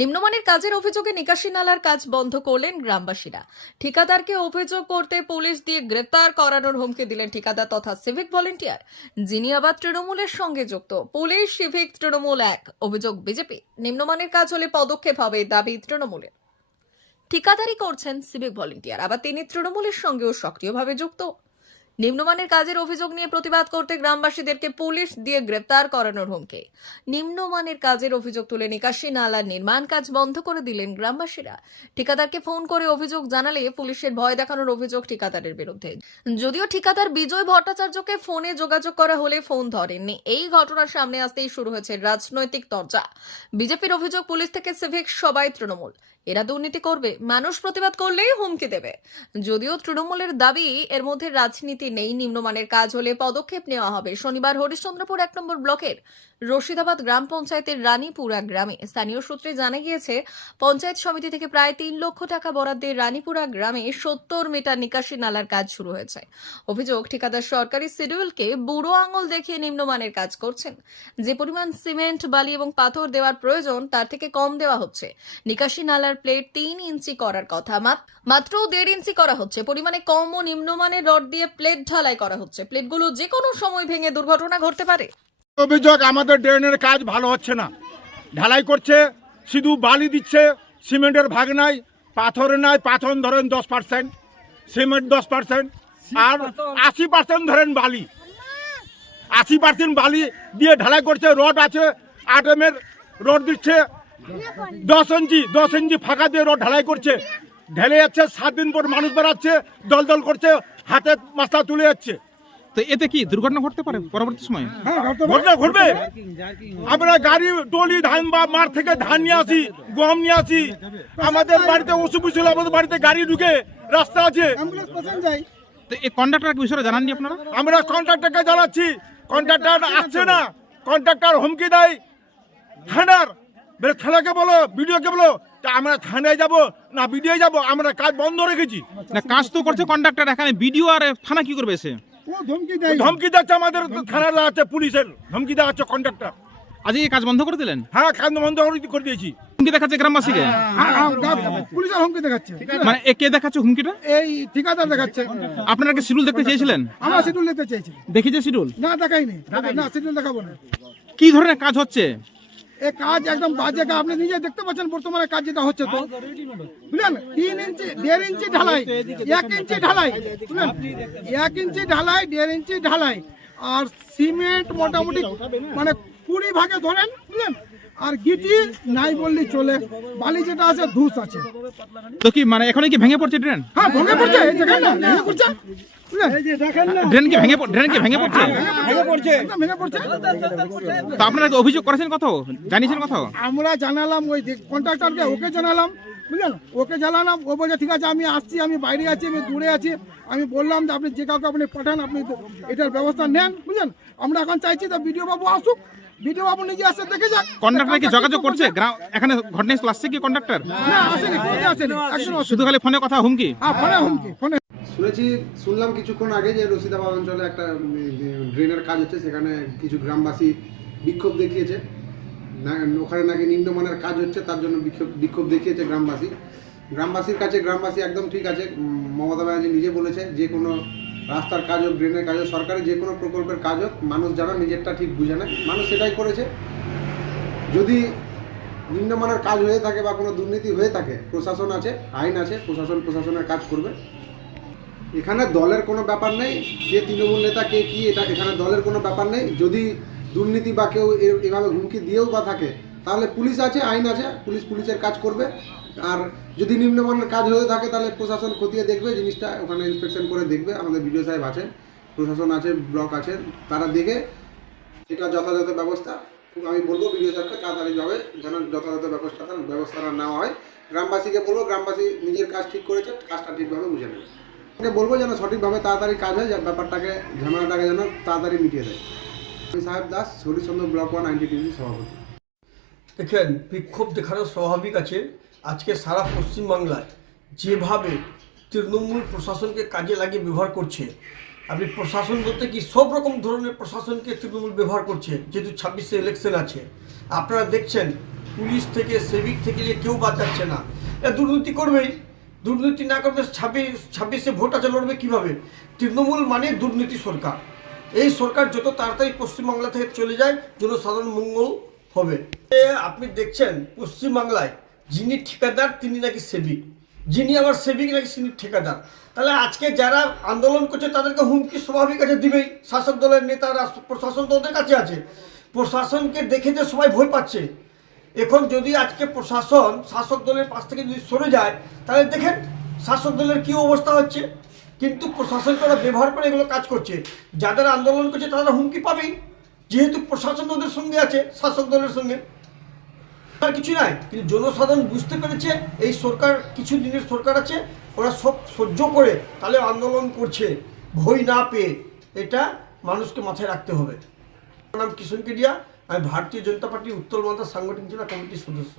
নিম্নমানের কাজের অভিযোগে নিকাশি নালার কাজ বন্ধ করলেন গ্রামবাসীরা। ঠিকাদারকে অভিযোগ করতে পুলিশ দিয়ে গ্রেপ্তার করানোর হুমকি দিলেন ঠিকাদার তথা সিভিক ভলেন্টিয়ার, যিনি আবার তৃণমূলের সঙ্গে যুক্ত। পুলিশ সিভিক তৃণমূল এক, অভিযোগ বিজেপি। নিম্নমানের কাজ হলে পদক্ষেপ হবে, দাবি তৃণমূলের। ঠিকাদারি করছেন সিভিক ভলেন্টিয়ার, আবার তিনি তৃণমূলের সঙ্গেও সক্রিয়ভাবে যুক্ত। নিম্নমানের কাজের অভিযোগ নিয়ে প্রতিবাদ করতে গ্রামবাসীদেরকে পুলিশ দিয়ে গ্রেপ্তার করানোর হুমকি। নিম্নমানের কাজের অভিযোগ তুলে নিকাশি নালার নির্মাণ কাজ বন্ধ করে দিলেন গ্রামবাসীরা। ঠিকাদারকে ফোন করে অভিযোগ জানালে পুলিশের ভয় দেখানোর অভিযোগ ঠিকাদারের বিরুদ্ধে। যদিও ঠিকাদার বিজয় ভট্টাচার্যকে ফোনে যোগাযোগ করা হলে ফোন ধরেননি। এই ঘটনার সামনে আসতেই শুরু হয়েছে রাজনৈতিক তরজা। বিজেপির অভিযোগ, পুলিশ থেকে সিভিক সবাই তৃণমূল, এরা দুর্নীতি করবে, মানুষ প্রতিবাদ করলেই হুমকি দেবে। যদিও তৃণমূলের দাবি এর মধ্যে রাজনীতি নেই, নিম্নমানের কাজ হলে পদক্ষেপ নেওয়া হবে। শনিবার হরিশ্চন্দ্রপুর 1 নম্বর ব্লকের রশিদাবাদ গ্রাম পঞ্চায়েতের রানীপুরা গ্রামে স্থানীয় সূত্রে জানা গিয়েছে, পঞ্চায়েত সমিতি থেকে প্রায় 3 লক্ষ টাকা বরাদ্দে রানীপুরা গ্রামে 70 মিটার নিকাশি নালার কাজ শুরু হয়েছে। অভিযোগ, ঠিকাদার সরকারি শিডিউলকে বুড়ো আঙুল দেখিয়ে নিম্নমানের কাজ করছেন। যে পরিমাণ সিমেন্ট, বালি এবং পাথর দেওয়ার প্রয়োজন তার থেকে কম দেওয়া হচ্ছে। নিকাশি নালার প্লেট 3 ইঞ্চি করার কথা, মাত্র 1.5 ইঞ্চি করা হচ্ছে। পরিমাণে কম ও নিম্নমানের রড দিয়ে প্লেট ঢালাই করা হচ্ছে। প্লেটগুলো যে কোনো সময় ভেঙে দুর্ঘটনা ঘটতে পারে। অভিযোগ, আমাদের ড্রেনের কাজ ভালো হচ্ছে না। ঢালাই করছে, শুধু বালি দিচ্ছে, সিমেন্টের ভাগ নাই, পাথর নাই। পাথর ধরেন 10%, সিমেন্ট 10%, আর 80% ধরেন বালি। 80% বালি দিয়ে ঢালাই করছে। রড আছে 8 mm রড দিচ্ছে, 10 ইঞ্চি ফাঁকা দিয়ে রড ঢালাই করছে। ঢেলে যাচ্ছে, 7 দিন পর মানুষ বেড়াচ্ছে, দল করছে, হাতে মাথা তুলে যাচ্ছে। তো এতে কি দুর্ঘটনা ঘটতে পারে পরবর্তী সময়ে? ঘটনা ঘটবে। আমরা গাড়ি টলি ধান বা মাঠ থেকে ধান নিয়ে আসি, গম নিয়ে আসি। আমাদের বাড়িতে অসুখ ছিল, আমাদের বাড়িতে গাড়ি ঢুকে, রাস্তা আছে। তো এই কন্ডাক্টর বিষয়ে জানাননি আপনারা? আমরা কন্ট্রাক্টরকে জানাচ্ছি, কন্ট্রাক্টর আসছে না। কন্ট্রাক্টর হুমকি দেয় থানার, থানাকে বলো, বিডিওকে বলো। তা আমরা থানায় যাব না বিডিও যাব? আমরা কাজ বন্ধ রেখেছি। না, কাজ তো করছে কন্ডাক্টর, এখানে বিডিও আর থানা কি করবে এসে? ধমকি দিচ্ছে, আমাদের থানার আছে, পুলিশের ধমকি দেওয়া হচ্ছে কন্ট্রাক্টর। আজকে এই কাজ বন্ধ করে দিলেন? হ্যাঁ, কাজ বন্ধ করে দিয়েছি। হুমকি দেখাচ্ছে গ্রামবাসীকে? পুলিশের হুমকি দেখাচ্ছে। মানে কে দেখাচ্ছে হুমকিটা? এই ঠিকাদার দেখাচ্ছে। আপনারা কি শিডিউল দেখতে চেয়েছিলেন? আমরা শিডিউল দেখতে চাইছি। দেখেছে শিডিউল? না, দেখাইনি। না, শিডিউল দেখাবো না। কি ধরনের কাজ হচ্ছে? এই কাজ একদম বাজে কাজ। আপনি নিজে দেখতে পাচ্ছেন বর্তমানে কাজ যেটা হচ্ছে। তো বুঝলেন, 3 ইঞ্চি 1.5 ইঞ্চি ঢালাই, 1 ইঞ্চি ঢালাই, বুঝলেন, 1 ইঞ্চি ঢালাই, 1.5 ইঞ্চি ঢালাই। আর সিমেন্ট মোটামুটি মানে 20 ভাগে ধরেন, বুঝলেন। আর গিটি নাই বললেই চলে। বালি যেটা আছে, ধূস আছে। তো কি মানে এখানে কি ভেঙে পড়ছে ড্রেন? হ্যাঁ, ভেঙে পড়ছে। এই দেখেন না, ভেঙে পড়ছে। ড্রেন কি ভেঙে পড়ছে? একদম ভেঙে পড়ছে। তো আপনারা কি অভিযোগ করেছেন কত? জানিয়েছেন কত? আমরা জানালাম ওই কন্ট্রাক্টরকে, ওকে জানালাম, বুঝলেন। ওকে জানালাম, ও বলছে ঠিক আছে, আমি আসছি, আমি বাইরে আছি, আমি দূরে আছি। আমি বললাম যে আপনি যে কাউকে আপনি পাঠান, আপনি এটার ব্যবস্থা নেন, বুঝলেন। আমরা এখন চাইছি তো বিডিও বাবু আসুক, বিডিও বাবু নিজে আসে দেখে যাক। কন্ডাক্টর কি যোগাযোগ করছে? এখানে ঘটনাস্থলে আসছে কি কন্ডাক্টর? না, আসেনি, কোথায় আসেনি, একদম শুধু খালি ফোনে কথা, হুমকি? হ্যাঁ, ফোনে হুমকি, ফোনে। শুনলাম কিছুক্ষণ আগে যে রশিদাবাদ অঞ্চলে একটা ড্রেনের কাজ হচ্ছে, সেখানে কিছু গ্রামবাসী বিক্ষোভ দেখিয়েছে। ওখানে নাকি নিম্নমানের কাজ হচ্ছে, তার জন্য বিক্ষোভ দেখিয়েছে গ্রামবাসীর কাছে। গ্রামবাসী একদম ঠিক আছে। মমতা ব্যানার্জি নিজে বলেছে, যে কোনো রাস্তার কাজ হোক, ড্রেনের কাজ হোক, সরকারি যে কোনো প্রকল্পের কাজ হোক, মানুষ যারা নিজেরটা ঠিক বুঝে নেয়, মানুষ সেটাই করেছে। যদি নিম্নমানের কাজ হয়ে থাকে বা কোনো দুর্নীতি হয়ে থাকে, প্রশাসন আছে, আইন আছে, প্রশাসনের কাজ করবে। এখানে দলের কোনো ব্যাপার নেই, যে তৃণমূল নেতা কে কি, এটা এখানে দলের কোনো ব্যাপার নেই। যদি দুর্নীতি বা কেউ এভাবে হুমকি দিয়েও বা থাকে, তাহলে পুলিশ আছে, আইন আছে, পুলিশের কাজ করবে। আর যদি নিম্নমানের কাজ হয়ে থাকে, তাহলে প্রশাসন খতিয়ে দেখবে জিনিসটা, ওখানে ইন্সপেকশন করে দেখবে। আমাদের বিডিও সাহেব আছেন, প্রশাসন আছে, ব্লক আছে, তারা দেখে এটা যথাযথ ব্যবস্থা। আমি বলবো বিডিও সাহেবকে তাড়াতাড়ি যাবে, যেন যথাযথ ব্যবস্থাটা নেওয়া হয়। গ্রামবাসীকে বলবো, গ্রামবাসী নিজের কাজ ঠিক করেছে, কাজটা ঠিকভাবে বুঝে নেবে। বলবো যেন সঠিকভাবে তাড়াতাড়ি কাজ হয়, ব্যাপারটাকে, ঝামেলাটাকে যেন তাড়াতাড়ি মিটিয়ে দেয়। আমি সাহেব দাস, হরিশ্চন্দ্র ব্লক 1 INTTC সভাপতি। দেখেন, বিক্ষোভ দেখানো স্বাভাবিক আছে। আজকে সারা পশ্চিমবাংলায় যেভাবে তৃণমূল প্রশাসনকে কাজে লাগিয়ে ব্যবহার করছে, আপনি প্রশাসন বলতে কি সব রকম ধরনের প্রশাসনকে তৃণমূল ব্যবহার করছে, যেহেতু 26শে ইলেকশন আছে। আপনারা দেখছেন পুলিশ থেকে সিভিক থেকে নিয়ে কেউ বাদ যাচ্ছে না। এরা দুর্নীতি করবেই, দুর্নীতি না করবে 26-এ ভোট আছে লড়বে কীভাবে? তৃণমূল মানে দুর্নীতি সরকার। এই সরকার যত তাড়াতাড়ি পশ্চিমবাংলা থেকে চলে যায় জনসাধারণ মঙ্গল হবে। আপনি দেখছেন পশ্চিমবাংলায় যিনি ঠিকাদার তিনি নাকি সেবিক, যিনি আবার সেবিক নাকি তিনি ঠিকাদার। তাহলে আজকে যারা আন্দোলন করছে তাদেরকে হুমকি স্বাভাবিক আছে দিবেই। শাসক দলের নেতারা, প্রশাসন তো ওদের কাছে আছে, প্রশাসনকে দেখে যে সবাই ভয় পাচ্ছে। এখন যদি আজকে প্রশাসন শাসক দলের পাশ থেকে যদি সরে যায় তাহলে দেখেন শাসক দলের কী অবস্থা হচ্ছে। কিন্তু প্রশাসনকে ওরা ব্যবহার করে এগুলো কাজ করছে। যাদের আন্দোলন করছে তারা হুমকি পাবেই, যেহেতু প্রশাসন ওদের সঙ্গে আছে, শাসক দলের সঙ্গে। আর কিছু নাই, কিন্তু জনসাধারণ বুঝতে পেরেছে এই সরকার কিছু দিনের সরকার আছে, ওরা সব সহ্য করে তাহলে আন্দোলন করছে ভয় না পেয়ে। এটা মানুষকে মাথায় রাখতে হবে। আমার নাম কিষণ কেডিয়া, আমি ভারতীয় জনতা পার্টির উত্তর মালদা সাংগঠনিক জেলা কমিটির সদস্য।